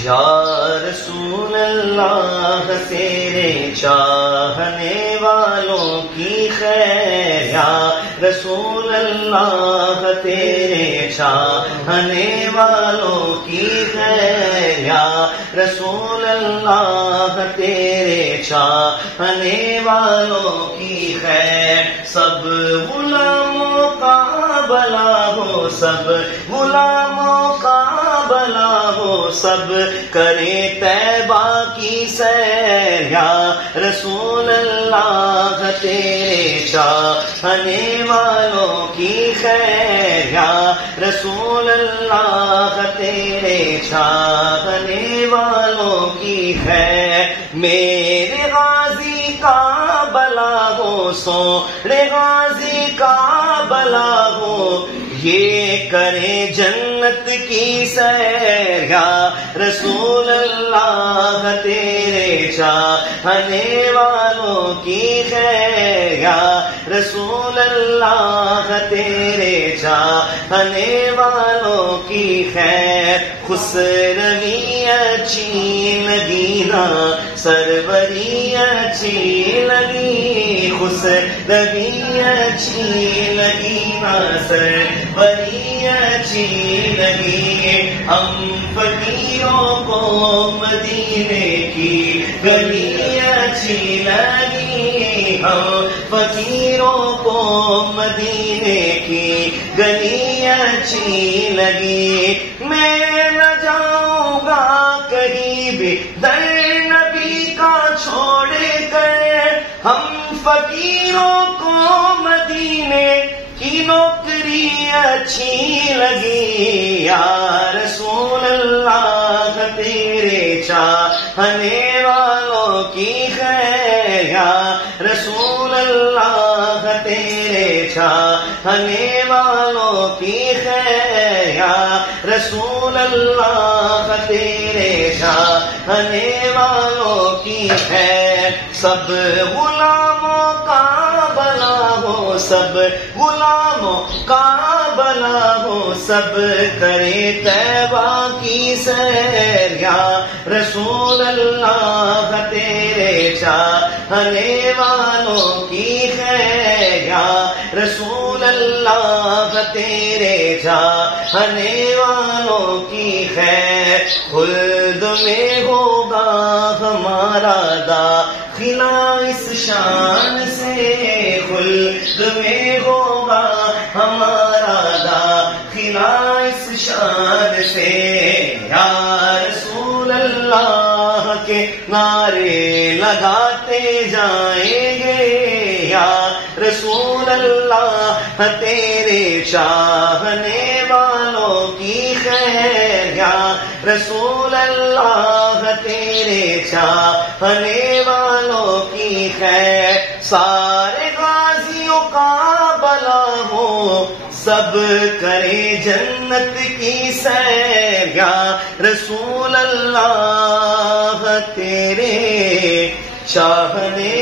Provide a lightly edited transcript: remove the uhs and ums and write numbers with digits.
یا رسول اللہ تیرے چاہنے والوں کی خیر، یا رسول اللہ تیرے چاہنے والوں کی خیر، یا رسول اللہ تیرے چاہنے والوں کی خیر، سب غلاموں کا بھلا ہو، سب غلاموں کا بھلا ہو، سب کرے طیبہ کی سیر، یا رسول اللہ تیرے چاہنے والوں کی خیر، یا رسول اللہ تیرے چاہنے والوں کی خیر، میرے غازی کا بھلا ہو، سوڑے غازی کا بھلا ہو، یہ کرے جنت کی سیر، یا رسول اللہ تیرے چاہنے والوں کی خیر، یا رسول اللہ تیرے چاہنے والوں کی خیر، خسروی اچھی لگی نا سروری اچھی لگی، خسروی اچھی لگی نا سروری اچھی لگی، ہم فقیروں کو مدینے کی گلی اچھی لگی، ہم فقیروں کو مدینے کی گلی اچھی لگی، میں نہ جاؤں گا کہیں بھی در نبی کا چھوڑ کر، ہم فقیروں کو مدینے کی نوکری اچھی لگی، یا رسول اللہ تیرے چاہنے والوں کی خیر، یا رسول اللہ تیرے چاہنے والوں کی خیر، یا رسول اللہ تیرے چاہنے والوں کی خیر، سب غلاموں کا بھلا ہو، سب غلاموں کا بھلا ہو، سب کرے طیبہ کی سیر، یا رسول اللہ تیرے چاہنے والوں کی خیر، یا رسول اللہ تیرے چاہنے والوں کی خیر، خلد میں ہوگا ہمارا داخلہ اس شان سے، خلد میں ہوگا ہمارا داخلہ اس شان سے، یا رسول اللہ کے نعرے لگاتے جائیں گے، یا رسول اللہ تیرے چاہنے والوں کی خیر، یا رسول اللہ تیرے چاہنے والوں کی خیر، سارے غازیوں کا بھلا ہو، سب کرے جنت کی سیر، یا رسول اللہ تیرے چاہنے